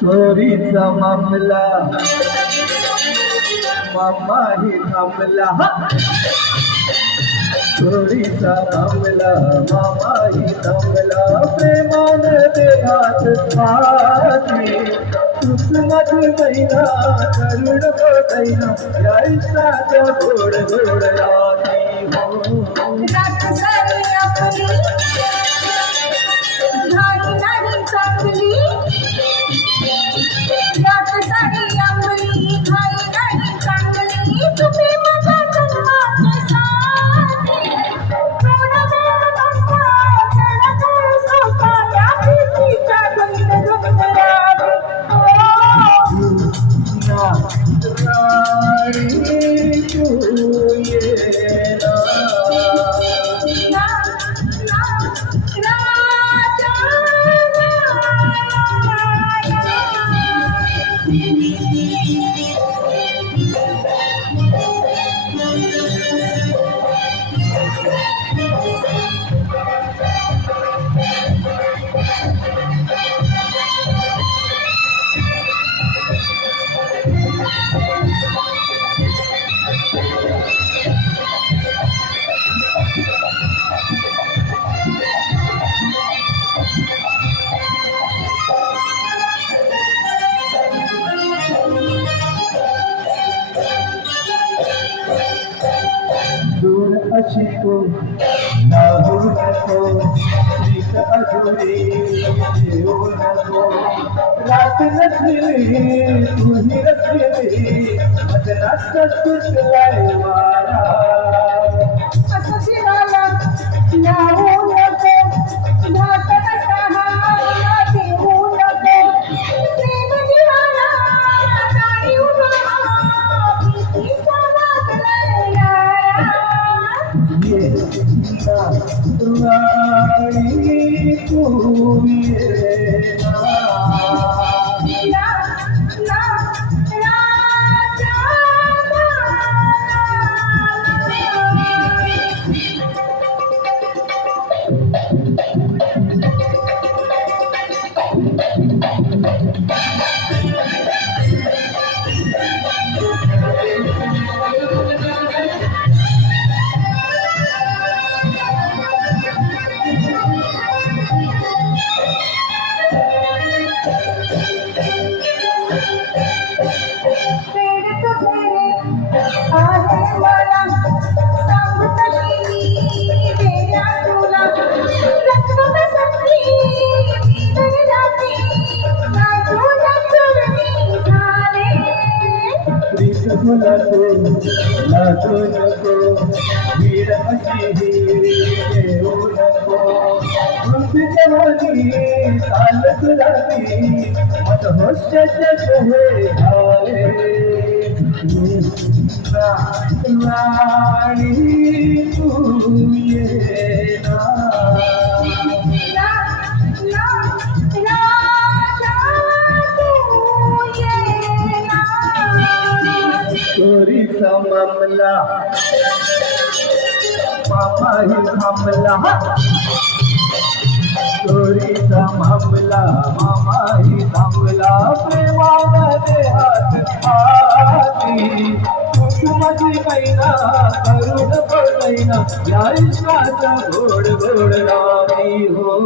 चोरीचा मामला मामाही थांबला, चोरीचा मामला मामाही थांबला, प्रेमान देहात पाती तूच माझी मैना करुण बोलैना, या इष्टाच्या गोड गोड राती हो रात सारी आपली घाई नाही चांगली, रात सारी आपली घाई नाही चांगली, तुम्ही माझ्या जन्माचे साथी, कोण वेळ बसा चढत सोसा या भीतीच्या गंध गंधरावी राणी तू येना दूर अशी तो नाहू नको, प्रीत अधुरी येऊ नको, रात नसली तुही रसली मदनात सुटलाय वारा, असं जीवाला नाहू नको, घात कसा हा देऊ नको, प्रेम जीवाला गाडी उभा भीतीचा वागलाय राणी तू येना लागू नको, वीर अशी येऊ नको, मृत्यू जवानी चाल तुलानी मदहोशाचे हे झाले, राणी तू येना चोरीचा मामला मामाही थांबला, चोरीचा मामला मामाही थांबला, प्रेमामध्ये हात हाती तूच माझी मैना करुण बोलैना, या इश्काचा गोड गोड रावी हो.